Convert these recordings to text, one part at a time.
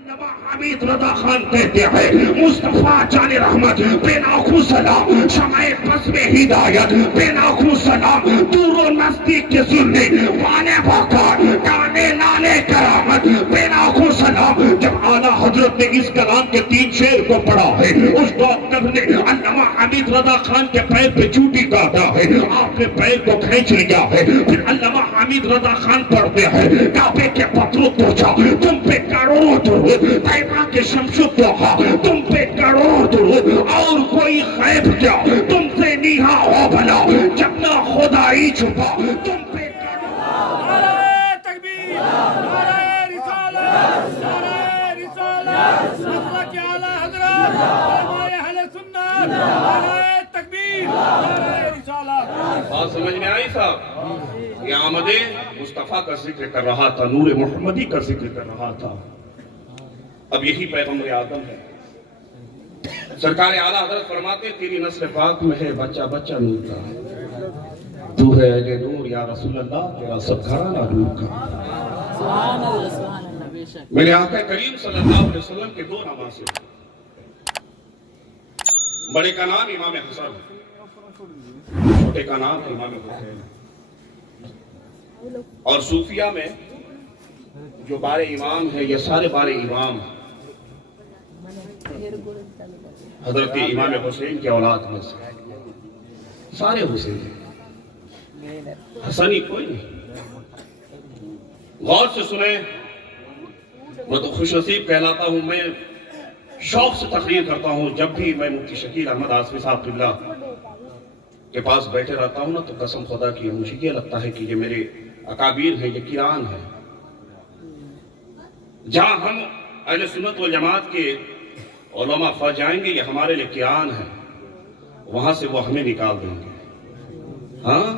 علامہ حمید رضا خان کہتے ہیں مصطفیٰ جان رحمت بے ناخو سلام شمع بزم ہدایت بے ناخو سلام دور و نزدیک کے سننے والے وقار گانے نالے کرامت بے ناخو سلام. جب اعلیٰ حضرت نے اس کلام کے 3 شعر کو پڑھا ہے اس ڈاکٹر نے علامہ حمید رضا خان کے پیر پہ چوٹی کاٹا ہے, آپ نے پیر کو کھینچ لیا ہے. پھر علامہ حمید رضا خان پڑھتے ہیں کعبے کے پتھروں پوچھا تم پہ کروڑوں درود, طیبہ کے شمس الضحیٰ تم پہ کروڑوں درود, اور کوئی غیب کیا تم سے نیہا ہو بھلا جب نہ خدائی چھپا تم پہ نعرہ تکبیر, نعرہ رسالت, نعرہ رسالت, مسلک اعلیٰ حضرت علماء اہل سنت, نعرہ تکبیر, نعرہ رسالت. بات سمجھ میں آئی صاحب؟ یہ آمد مصطفیٰ کا ذکر کر رہا تھا, نور محمدی کا ذکر کر رہا تھا. اب یہی پیغمبر آدم ہے. سرکار اعلیٰ حضرت فرماتے ہیں تیری نسل پاک میں ہے بچہ بچہ نور کا, تو ہے اہل نور یا رسول اللہ, تیرا سب گھرانہ نور کا. سبحان اللہ, سبحان اللہ, بے شک. میرے آقا کریم صلی اللہ علیہ وسلم کے 2 نواسے, بڑے کا نام امام حسن, چھوٹے کا نام امام حسین. اور صوفیہ میں جو بارے امام ہے یہ سارے بارے امام حضرت امام حسین کے اولاد میں سے, سارے حسین ہیں, حسنی کوئی نہیں. غور سے سنیں, میں تو خوش نصیب کہلاتا ہوں, میں شوق سے تقریر کرتا ہوں. جب بھی میں مفتی شکیل احمد آصفی صاحب قبلہ کے پاس بیٹھے رہتا ہوں نا تو قسم خدا کی مجھے یہ لگتا ہے کہ یہ میرے اکابیر ہیں, یہ کران ہے. جہاں ہم اہل سنت والجماعت کے علماء فرض جائیں گے یہ ہمارے لیے کران ہے, وہاں سے وہ ہمیں نکال دیں گے. ہاں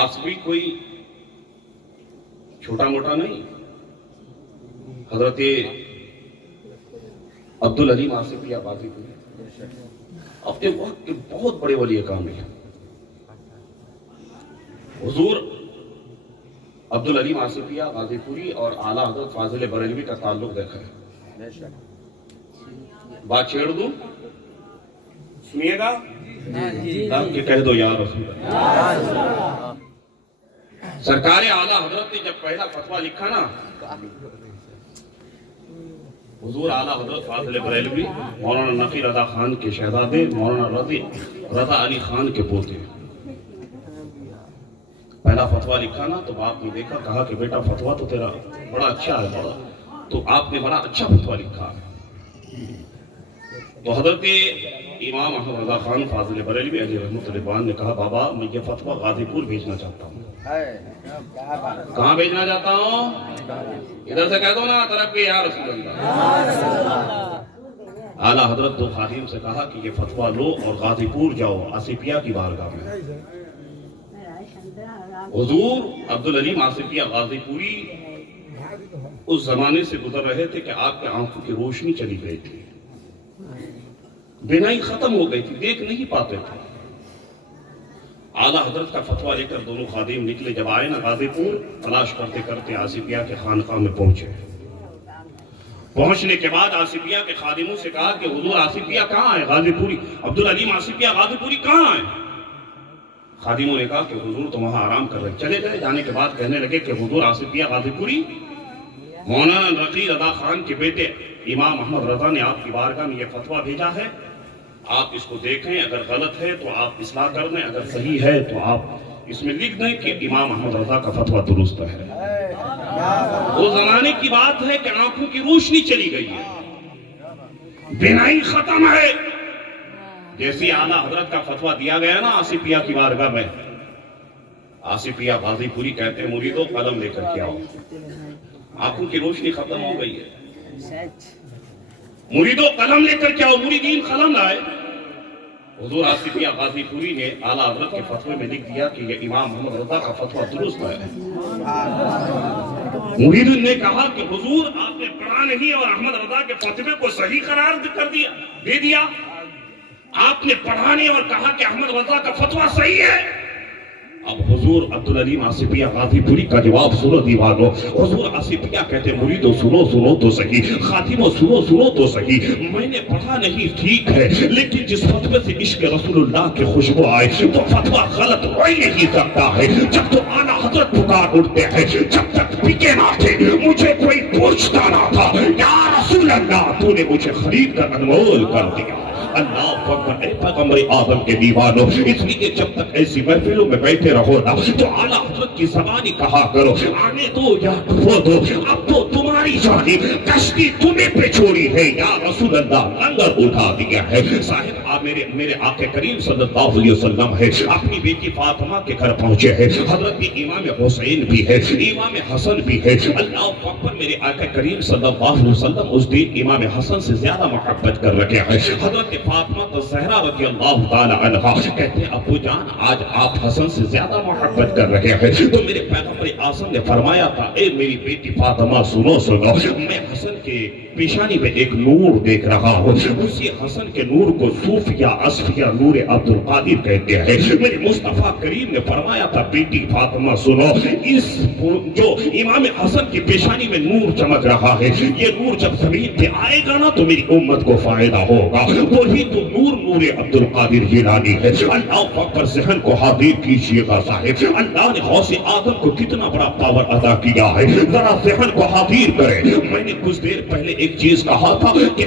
آصفی کوئی چھوٹا موٹا نہیں. حضرت عبدالعلیم آصفی آبادی کو اپنے وقت کے بہت بڑے ولی کامل ہیں. حضور عبدالعلیم آصفیہ غازی پوری اور اعلیٰ حضرت فاضل بریلوی کا تعلق دیکھا ہے. بات چھیڑ دوں, سنیے گا کہ کہہ دو یا رسول اللہ. سرکار اعلیٰ حضرت نے جب پہلا فتویٰ لکھا نا, حضور اعلیٰ حضرت فاضل بریلوی مولانا نفی رضا خان کے شہزادے مولانا رضا علی خان کے پوتے, پہلا فتویٰ لکھا نا تو باپ نے دیکھا, کہا کہ بیٹا فتویٰ تو تیرا بڑا اچھا ہے, بڑا تو آپ نے بڑا اچھا فتویٰ لکھا ہے. تو حضرت امام احمد رضا خان فاضل بریلوی علیہ رحمۃ اللہ نے کہا بابا میں یہ فتویٰ غازی پور بھیجنا چاہتا ہوں. کہاں بھیجنا چاہتا ہوں؟ ادھر سے کہہ دو نا طرف کے یا رسول اللہ. اعلیٰ حضرت 2 خادم سے کہا کہ یہ فتویٰ لو اور غازی پور جاؤ آصفیہ کی بارگاہ میں. حضور عبدالعلیم آصفیہ غازی پوری اس زمانے سے گزر رہے تھے کہ آپ کے آنکھوں کی روشنی چلی گئی تھی, بینائی ختم ہو گئی تھی, دیکھ نہیں پاتے تھے. اعلیٰ حضرت کا فتویٰ لے کر دونوں خادم نکلے. جب آئے نا غازی پور, تلاش کرتے کرتے آصفیہ کے خانقاہ میں پہنچے. پہنچنے کے بعد آصفیہ کے خادموں سے کہا کہ حضور آصفیہ کہاں ہے غازی پوری, عبدالعلیم آصفیہ غازی پوری کہاں ہے؟ خادموں نے کہا کہ حضور تو وہاں آرام کر رہے. چلے گئے. جانے کے بعد کہنے لگے کہ حضور آصفیہ غازی پوری مولانا نقی رضا خان کے بیٹے امام احمد رضا نے آپ کی بارگاہ میں یہ فتویٰ بھیجا ہے, آپ اس کو دیکھیں, اگر غلط ہے تو آپ اصلاح کر دیں, اگر صحیح ہے تو آپ اس میں لکھ دیں کہ امام احمد رضا کا فتویٰ درست ہے. وہ زمانے کی بات ہے کہ آنکھوں کی روشنی چلی گئی ہے, بینائی ختم ہے. جیسے اعلیٰ حضرت کا فتویٰ دیا گیا نا آصفیہ کی بارگاہ میں, آصفیہ غازی پوری کہتے ہیں مریدو قلم لے کر کے آؤ. آنکھوں کی روشنی ختم ہو گئی ہے, مریدو قلم لے کر کے آؤ. مریدین قلم لائے. حضور آصفیہ غازی پوری نے اعلیٰ حضرت کے فتوے میں لکھ دیا کہ یہ امام محمد رضا کا فتویٰ درست ہے. مریدین نے کہا کہ حضور آپ نے پڑھا نہیں اور احمد رضا کے فتوے کو صحیح قرار دے دیا. آپ نے پڑھا نہیں اور کہا کہ احمد رضا کا فتویٰ صحیح ہے. अब हुजूर अब्दुल अलीम आसिफिया गाजीपुरी का जवाब सुनो दीवानो। हुजूर आसिफिया कहते मुरीदो सुनो सुनो तो सही, खातिमो सुनो सुनो तो सही, मैंने पढ़ा नहीं ठीक है, लेकिन जिस फतवे से इश्क रसूलुल्लाह की खुशबू आए तो फतवा गलत हो ही नहीं सकता है। जब तो आला हजरत पुकार उठते हैं, जब तक बिके ना थे मुझे कोई पूछता ना था, या रसूल अल्लाह तूने मुझे खरीद कर अनमोल कर दिया। अल्लाह अकबर, ऐ पैगंबर आदम के दीवानों, इसलिए जब तक ऐसी महफिलों में बैठे रहो ना तो आला हज़रत की ज़बानी कहा करो, आने दो या डुबो दो, अब तो तुम्हारी जानिब कश्ती तुम्हें पे छोड़ी है, या रसूल अल्लाह लंगर उठा दिया है। साहिब आप मेरे आके करीम सल्लल्लाहु अलैहि वसल्लम है, अपनी बेटी फातिमा के घर पहुंचे हैं, हजरत इमाम हुसैन भी है, इमाम हसन भी है। अल्लाह अकबर, मेरे आका करीम सल्लल्लाहु अलैहि वसल्लम उस दिन इमाम हसन से ज्यादा मोहब्बत कर रखे हैं। हजरत फातिमा ज़हरा रज़ियल्लाहु ताला अन्हा कहते हैं, अब्बू जान आज आप हसन से ज्यादा मोहब्बत कर रहे हैं। तो मेरे पैगंबर आज़म ने फरमाया था, ए मेरी बेटी फातिमा सुनो सुनो, मैं हसन के पेशानी में एक नूर देख रहा हूँ, उसी हसन के नूर को सूफिया असफिया नूर अब्दुल कादिर कहते हैं। मेरे मुस्तफा करीम ने फरमाया था, बेटी फातिमा सुनो, इस जो इमाम हसन की पेशानी में नूर चमक रहा है, ये नूर जब जमीन पे आएगा ना तो मेरी उम्मत को फायदा होगा, वही तो नूर नूर अब्दुल कादिर जिलानी है। अल्लाह अकबर, ज़हन को हाजिर कीजिएगा साहिब, अल्लाह ने गौसे आदम को कितना बड़ा पावर अदा किया है, जरा ज़हन को हाजिर करें। मैंने कुछ देर पहले एक चीज कहा था कि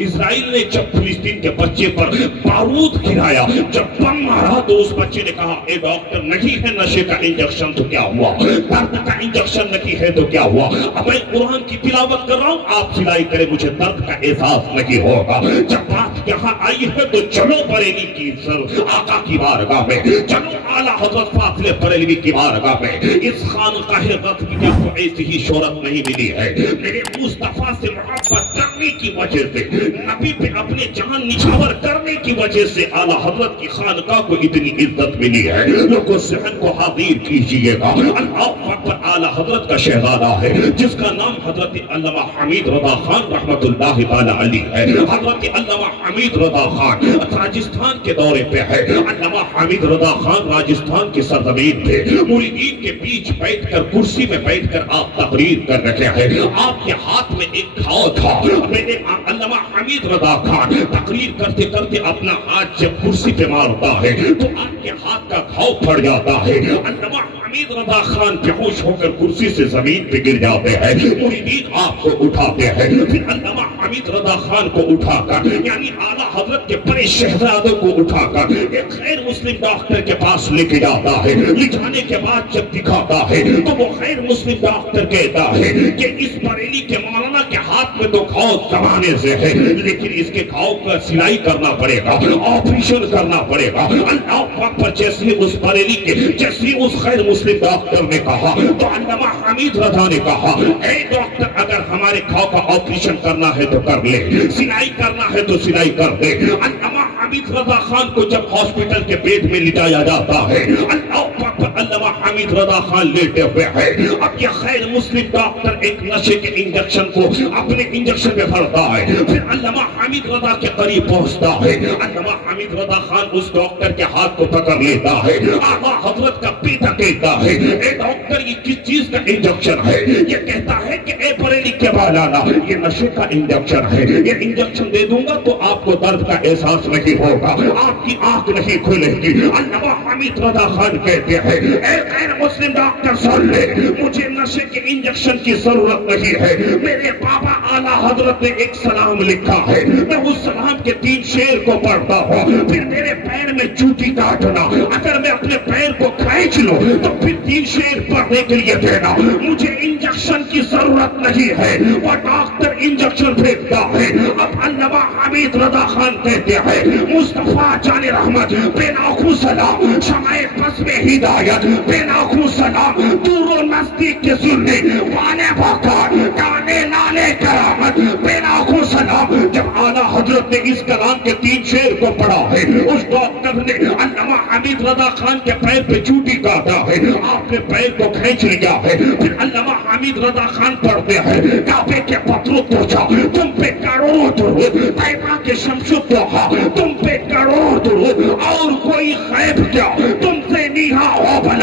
इजराइल ने जब फिलिस्तीन के बच्चे पर बारूद गिराया, जब बम मारा तो उस बच्चे ने कहा, ए डॉक्टर नहीं है नशे का इंजेक्शन तो क्या हुआ, दर्द का इंजेक्शन नहीं है तो क्या हुआ, अब मैं कुरान की तिलावत कर रहा हूँ, आप सिलाई करें, मुझे दर्द का एहसास नहीं होगा। जब बात यहाँ आई है तो चलो बरेली की सर आका की बारगाह में, चलो आला हज़रत फाज़िल बरेलवी की बारगाह में। इस खानकाह ग़ज़्व की आपको ऐसी ही शोहरत नहीं मिली है। मेरे मुस्तफा से मोहब्बत करने की वजह से, नबी पे अपने जान निछावर करने की वजह से आला हज़रत की खानकाह को इतनी इज्जत मिली है। लोगों ज़हन को हाज़िर कीजिएगा। अल्लाह अकबर, आला हज़रत का शहज़ादा है जिसका नाम हज़रत अल्लामा हमीद रज़ा खान रहमतुल्लाहि ताला अलैह है। हज़रत अल्लामा हमीद रज़ा खान राजस्थान के दौरे पे है। अल्लामा हमीद रज़ा खान राजस्थान की सरजमीन पे मुरीदीन के बीच बैठकर कुर्सी में बैठकर आप तकरीर कर रहे हैं। आपके हाथ में एक घाव था। मैंने अल्लामा हमीद रज़ा खान तकरीर करते करते अपना हाथ जब कुर्सी पे मारता है तो आपके हाथ का घाव फट जाता है। अल्लामा हमीद रज़ा खान बेहोश होकर कुर्सी से जमीन पे गिर जाते हैं। मुरीदीन आपको उठाते हैं। फिर अल्लामा हमीद रज़ा खान को उठाकर, यानी आला हज़रत के बड़े शहजादों को उठाकर एक गैर मुस्लिम डॉक्टर के पास लेके जाता है। ले जाने के बाद जब दिखाता है तो वो गैर मुस्लिम डॉक्टर कहता है कि इस बरेली के मौलाना के हाथ में तो घाव जमाने से है, लेकिन इसके घाव का सिलाई करना पड़ेगा, ऑपरेशन करना पड़ेगा। अल्लाह अकबर, जैसे उस बरेली के जैसे उस गैर मुस्लिम डॉक्टर ने कहा तो अल्लामा हमीद रज़ा ने कहा, ए डॉक्टर, अगर हमारे घाव का ऑपरेशन करना है तो कर ले, सिलाई करना है तो सिलाई कर दे। अल्लामा हमीद रज़ा खान को जब हॉस्पिटल के बेड में लिटाया जाता है, अल्लामा हमीद रज़ा खान लेटे हुए हैं। अब यह गैर मुस्लिम डॉक्टर एक नशे के इंजेक्शन को अपने इंजेक्शन में भरता है, फिर अल्लामा हमीद रज़ा के करीब पहुंचता है। अल्लामा हमीद रज़ा खान उस डॉक्टर के हाथ को पकड़ लेता है। आला हज़रत का बेटा कहता है, ए डॉक्टर, ये किस चीज का इंजेक्शन है? ये कहता है कि ए बरेली के मौलाना, ये नशे का इंजेक्शन है, ये इंजेक्शन दे दूंगा तो आपको दर्द का एहसास नहीं होगा, आपकी आंख नहीं खुलेगी। अल्लामा हमीद रज़ा खान कहते हैं, ए गैर मुस्लिम डॉक्टर सुन ले, मुझे नशे के इंजेक्शन की जरूरत नहीं है। मेरे बाबा आला हज़रत ने एक सलाम लिखा है, मैं उस सलाम के 3 शेर को पढ़ता हूँ, फिर मेरे पैर में चूटी काटना, अगर मैं अपने पैर को खींच लूं तो फिर 3 शेर पढ़ने के लिए देना। मुझे इंजेक्शन की जरूरत नहीं है। वो डॉक्टर इंजेक्शन फेंकता है। अब अल्लामा हमीद रज़ा खान कहते हैं, मुस्तफा जाने रहमत, बेनाखू सलाम, शमाए बस में हिदायत, बेनाखू सलाम, दूरों नजदीक के सुनने वाले वकार, गाने नाले करामत, बेनाखू सलाम। जब आला हज़रत ने इस कलाम के 3 शेर को पढ़ा है, उस डॉक्टर ने अल्लामा हमीद रज़ा खान के पैर पे चूटी काटा है, आपने पैर को खींच लिया है। फिर अल्लामा हमीद रज़ा खान पढ़ते हैं, काबे के पत्रों पहुंचा, तुम पे करोड़ों दुरूद, तैबा के शम्सु तुम पे करोड़ों दुरूद, और कोई खैब क्या तुमसे निहा हो भला।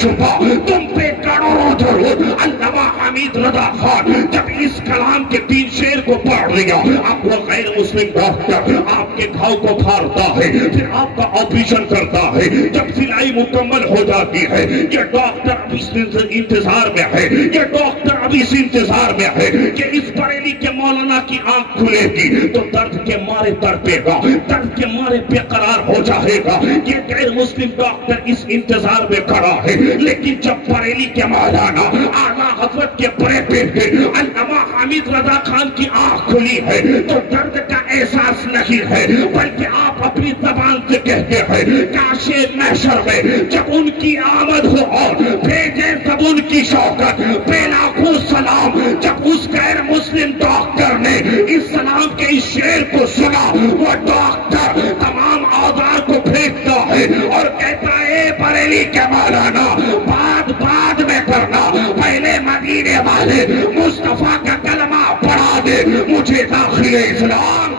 چھپا، تم پہ کروڑوں درود۔ علامہ حمید رضا خان جب اس کلام کے 3 شعر کو پڑھ لیا، اب وہ غیر مسلم ڈاکٹر آپ کے گھاؤ کو پھاڑتا ہے، پھر آپ کا آپریشن کرتا ہے۔ جب سلائی مکمل ہو جاتی ہے، یہ ڈاکٹر اب اس انتظار میں ہے، یہ ڈاکٹر اب اس انتظار میں ہے کہ اس بریلی کے مولانا کی آنکھ کھلے گی تو درد کے مارے تڑپے گا، درد کے مارے بے قرار ہو جائے گا۔ یہ غیر مسلم ڈاکٹر اس انتظار میں کھڑا ہے، لیکن جب بریلی کے مولانا اعلیٰ حضرت کے بڑے بیٹے علامہ حمید رضا خان کی آنکھ کھلی ہے تو درد کا احساس نہیں ہے، بلکہ آپ اپنی زبان سے کہتے ہیں کاش محشر میں جب ان کی آمد ہو اور بھیجے سب ان کی شوکت، بے لاکھوں سلام۔ جب اس غیر مسلم ڈاکٹر نے اس سلام کے اس شعر کو سنا، وہ ڈاکٹر تمام اوزار کو پھینکتا ہے اور کہتا ہے بریلی کے مولانا بعد میں کرنا، پہلے مدینے والے مصطفیٰ کا کلمہ پڑھا دے، مجھے داخل اسلام